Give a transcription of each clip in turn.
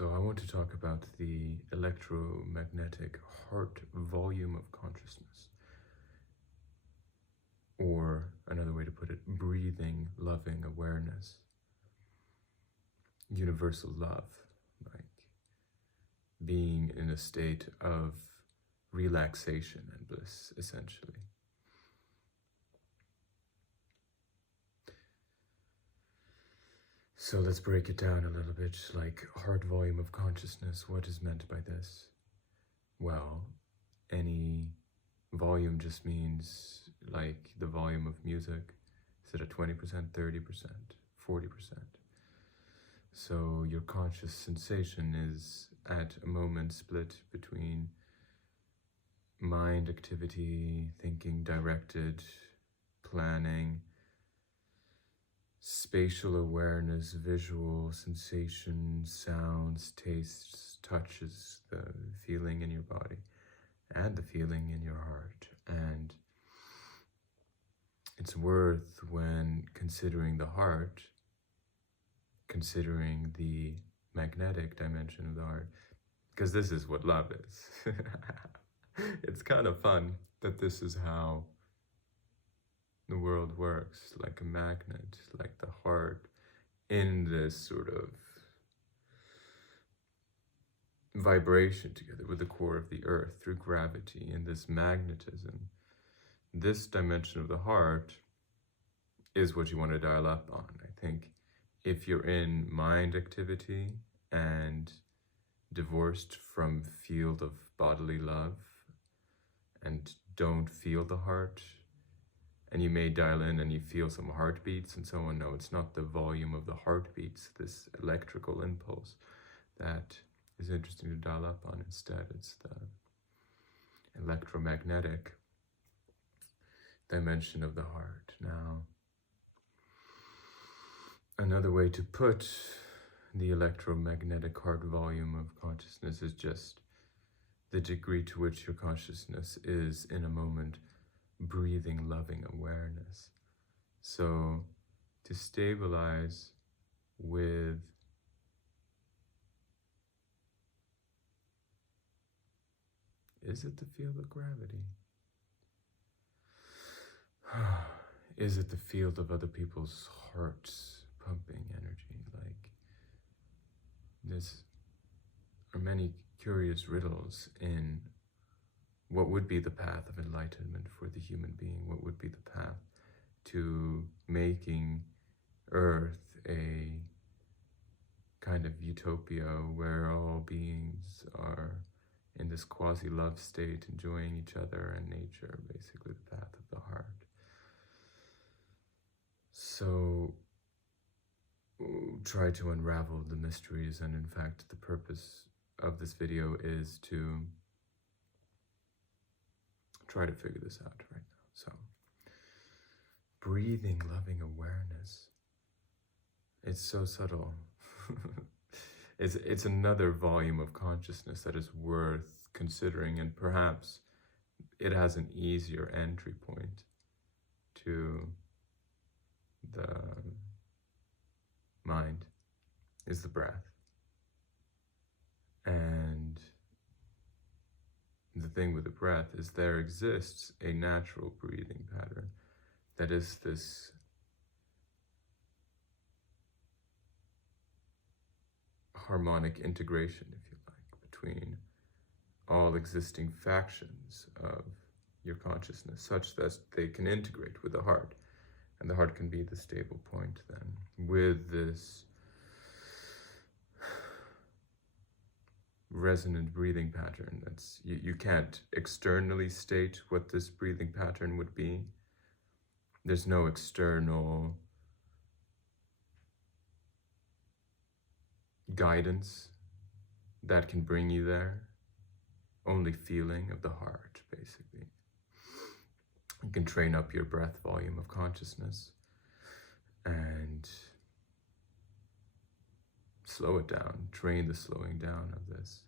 So I want to talk about the electromagnetic heart volume of consciousness. Or another way to put it, breathing, loving awareness. Universal love, like being in a state of relaxation and bliss, essentially. So let's break it down a little bit, like heart volume of consciousness. What is meant by this? Well, any volume just means like the volume of music. Is it at 20%, 30%, 40%? So your conscious sensation is at a moment split between mind activity, thinking directed, planning, spatial awareness, visual sensation, sounds, tastes, touches, the feeling in your body and the feeling in your heart. And it's worth, when considering the heart, considering the magnetic dimension of the heart, because this is what love is. It's kind of fun that this is how the world works, like a magnet, like the heart in this sort of vibration together with the core of the earth through gravity and this magnetism. This dimension of the heart is what you want to dial up on. I think if you're in mind activity and divorced from field of bodily love and don't feel the heart, and you may dial in and you feel some heartbeats and so on. No, it's not the volume of the heartbeats, this electrical impulse, that is interesting to dial up on. Instead, it's the electromagnetic dimension of the heart. Now, another way to put the electromagnetic heart volume of consciousness is just the degree to which your consciousness is in a moment breathing loving awareness. So to stabilize with is it the field of gravity? Is it the field of other people's hearts pumping energy? Like, this are many curious riddles in what would be the path of enlightenment for the human being. What would be the path to making Earth a kind of utopia where all beings are in this quasi-love state, enjoying each other and nature, basically the path of the heart. So try to unravel the mysteries, and in fact the purpose of this video is to try to figure this out right now. So breathing loving awareness, it's so subtle. It's another volume of consciousness that is worth considering, and perhaps it has an easier entry point to the mind, is the breath. And the thing with the breath is there exists a natural breathing pattern that is this harmonic integration, if you like, between all existing factions of your consciousness, such that they can integrate with the heart. And the heart can be the stable point then, with this resonant breathing pattern. That's you can't externally state what this breathing pattern would be. There's no external guidance that can bring you there. Only feeling of the heart, basically. You can train up your breath volume of consciousness and slow it down, train the slowing down of this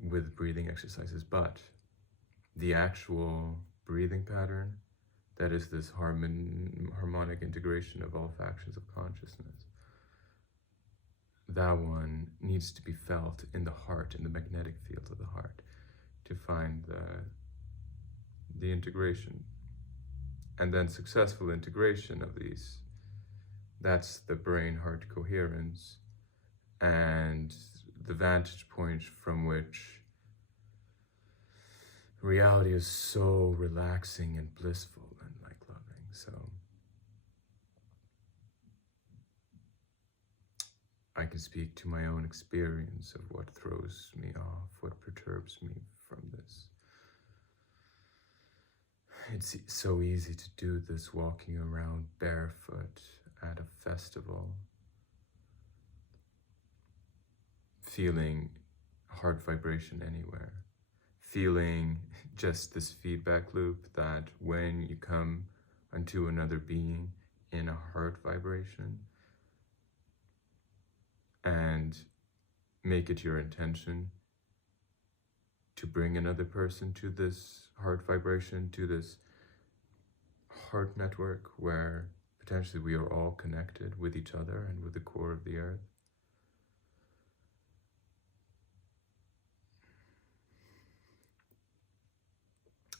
with breathing exercises. But the actual breathing pattern, that is this harmonic integration of all factions of consciousness, that one needs to be felt in the heart, in the magnetic field of the heart, to find the integration. And then successful integration of these, that's the brain-heart coherence, and the vantage point from which reality is so relaxing and blissful and like loving. So I can speak to my own experience of what throws me off, what perturbs me from this. It's so easy to do this walking around barefoot at a festival, feeling heart vibration anywhere, feeling just this feedback loop that when you come unto another being in a heart vibration and make it your intention to bring another person to this heart vibration, to this heart network where potentially we are all connected with each other and with the core of the earth.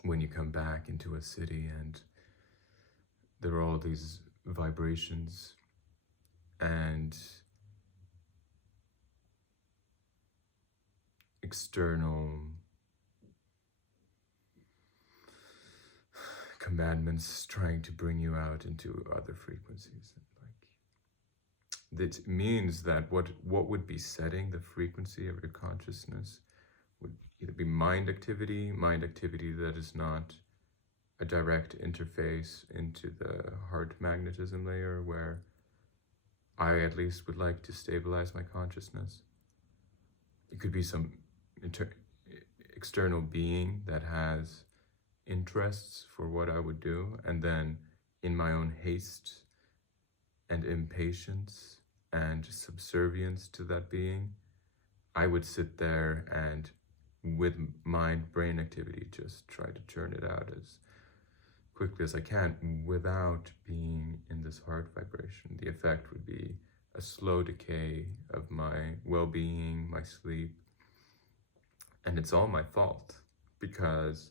When you come back into a city and there are all these vibrations and external commandments trying to bring you out into other frequencies. That means that what would be setting the frequency of your consciousness would either be mind activity that is not a direct interface into the heart magnetism layer, where I at least would like to stabilize my consciousness. It could be some external being that has interests for what I would do, and then in my own haste and impatience and subservience to that being, I would sit there and with mind-brain activity just try to churn it out as quickly as I can without being in this heart vibration. The effect would be a slow decay of my well-being, my sleep, and it's all my fault because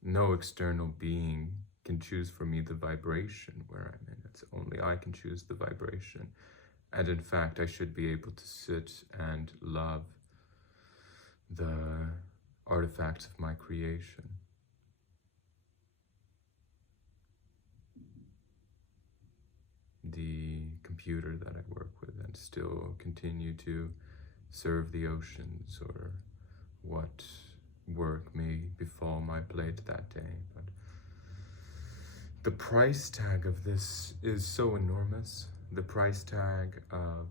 no external being can choose for me the vibration where I'm in. It's only I can choose the vibration. And in fact, I should be able to sit and love the artifacts of my creation. The computer that I work with, and still continue to serve the oceans or what work may befall my plate that day. But the price tag of this is so enormous. The price tag of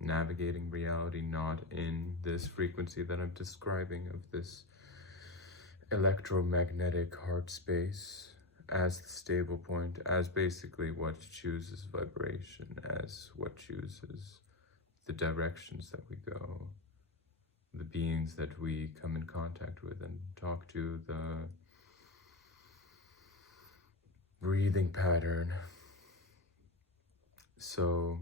navigating reality not in this frequency that I'm describing, of this electromagnetic heart space as the stable point, as basically what chooses vibration, as what chooses the directions that we go, the beings that we come in contact with and talk to, the breathing pattern. So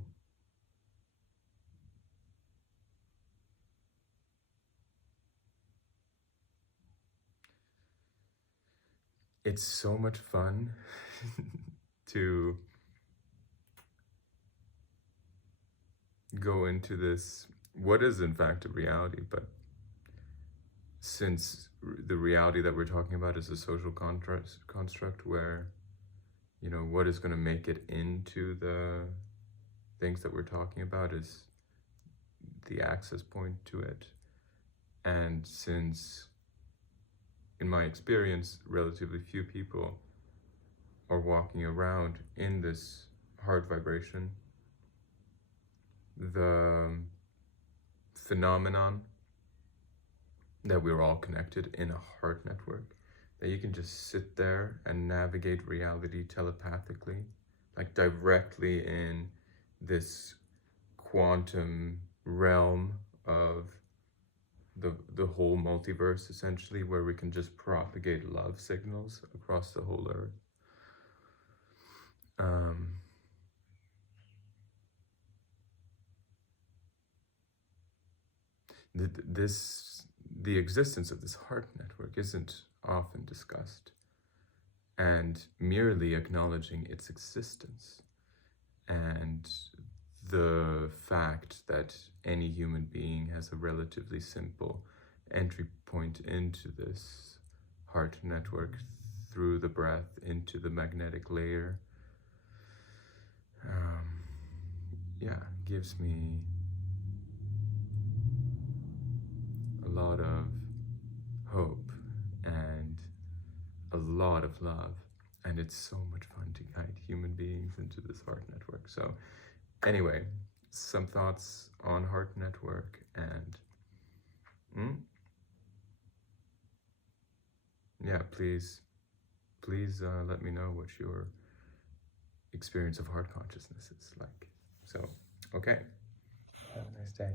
it's so much fun to go into this, what is in fact a reality, but since the reality that we're talking about is a social construct where, you know, what is going to make it into the things that we're talking about is the access point to it. And since, in my experience, relatively few people are walking around in this heart vibration, the phenomenon that we're all connected in a heart network, that you can just sit there and navigate reality telepathically, like directly in this quantum realm of the whole multiverse, essentially, where we can just propagate love signals across the whole earth. the existence of this heart network isn't often discussed, and merely acknowledging its existence and the fact that any human being has a relatively simple entry point into this heart network through the breath into the magnetic layer, yeah, gives me a lot of hope and a lot of love. And it's so much fun to guide human beings into this heart network. So anyway, some thoughts on heart network, and yeah, please let me know what your experience of heart consciousness is like. So, okay, have a nice day.